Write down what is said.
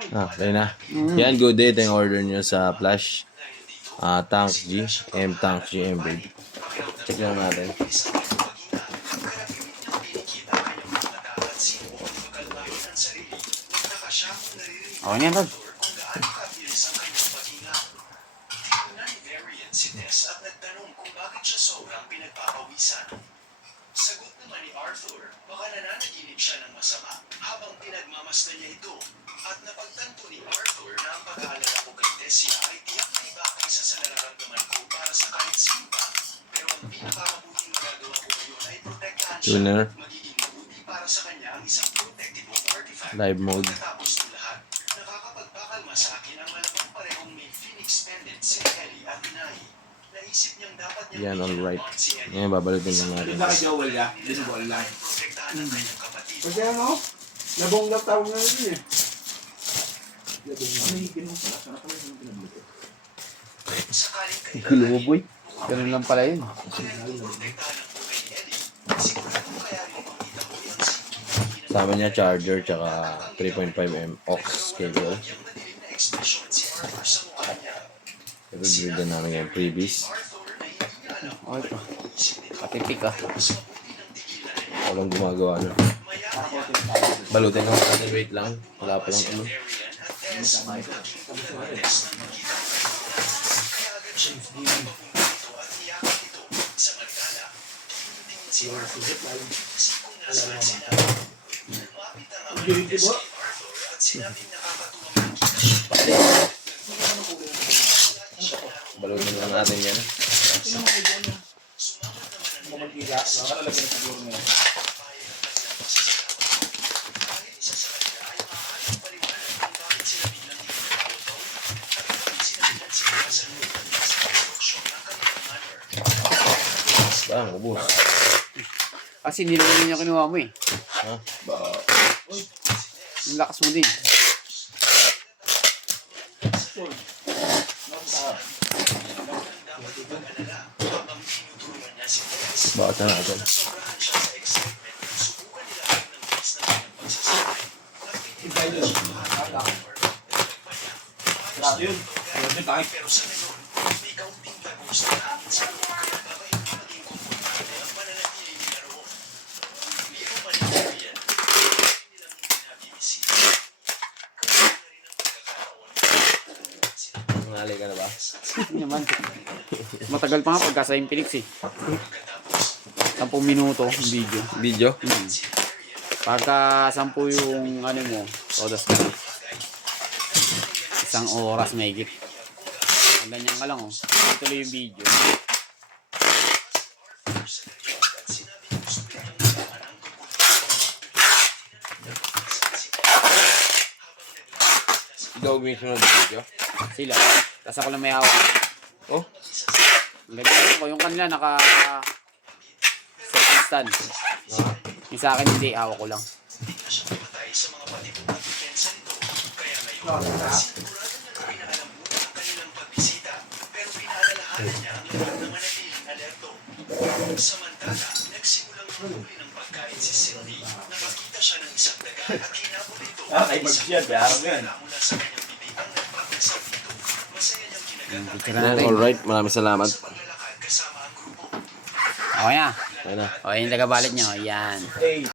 Okay na. Yan, good day. Ito yung order nyo sa Flash. Tank G. Tank G, Bird. Check lang natin. Okay na yan, Rod. Sagot naman ni Arthur, baka nananaginip siya ng masama habang pinagmamasdan niya ito. At napagtanto ni Arthur na ang pag-aalala ko kay Tessia ay tiyak na iba kaysa sa nararamdaman ko para sa kahit sino pa. Pero ang pinakamabuting magagawa ko ngayon ay protektahan siya. Tuner. Magiging mabuti para sa kanya ang isang protective artifact. Live mode. Pagkatapos ng lahat, nakakapagpakalma sa akin ang malamang parehong may Phoenix pendant si Ellie at Inay. Naisip niyang dapat niyang Yan, all right. si Ellie. Ngayon, babalitin lang natin. Yung naka-jowel niya, binubol lang. Protektahan ang kanyang kapatid. Kasi ano, labong lang tawag na rin eh. Labong lang. Ay, ganun pala. Sarap pala yung pinabluto. Sakaling kailangan Gulo mo, boy. Ganun lang pala yun. protektahan ang buhay ni Ellie, siguradong kaya rin makita ko yung sige Sama niya charger tsaka 3.5mm aux cable. yung madilim na ekspresyon si Arthur sa mukha niya. I-review din namin yung previous. Arthur na hindi niya alam Okay pa. isip nito. Patitik ah. Mas mabuti ng tigilan niya. Walang gumagawa nun. Maya-maya, Balutin lang natin. Wait lang. Wala pa lang ano. Arian at Tess naging pagkakates ng makita ko ito. Kaya agad siyang pumapunta ito at niyakap ito. Samantala, tingin si Arthur kasi kung nasaan sila. Lumapit ang ama ni Tess kay Arthur at sinabing nakakatuwang nakita siya. Balutin lang natin yan. Sumamat naman ang Magkila, nakalagay na siguro ngayon. papayag ang kanilang pasasalamat. Kahit isa sa kanila ay maaaring paliwanag kung bakit sila biglang hindi nagawataw at bakit sila biglang sila sa loob ng instruksyon ng kanilang manner. Bang, ubus. Kasi nilawin yung kinuha mo eh. Ha? Yung lakas mo din. Habang tinuturuan niya si Tess, Bakit na natin? nasobrahan siya sa excitement nang subukan nila ang ng bilis ng kanyang pagsasabay. Iba yun. Grabe yun. Ayun din tayo. Pero sa ngayon, may kaunting gagawin na namin sa loob kaya babay maging komportable ang mananatili nila roon. Biro man ni Arian, hindi nilang hindi nabibisita. Kaya na rin ang pagkakataon. Nangali ka na ba? Hindi naman. Matagal pa nga pagka sa Infinix eh. 10 minuto yung video. Video? Pagka 10 yung ano mo, todas ka na. 1 oras may higit. Ang ganyan ka lang oh. Tuloy yung video. Ikaw mismo na video? Sila. Tapos ako lang may hawak. Oh? Ang ganyan ko. Yung kanila naka second stand. Yung sa akin hindi, hawak ko lang. Sa mga patibong at depensa nito. Kaya ngayon, sigurado na pinaalam muna ang kanilang pagbisita. Pero pinaalalahanan niya ang lahat na manatiling alerto. Samantala, nagsimulang mahuli ng pagkain si Sylvie. Nakakita siya ng isang daga at hinabol ito. Kay Magsiyan, kaya ako yan. Mula sa kanyang bibig ang nagpapasal dito. Masaya niyang kinagat Picture na natin. Alright, maraming salamat. sa paglalakad kasama ang grupo. Okay na. Ayun na. Okay yung tagabalit nyo. Yan. Hey.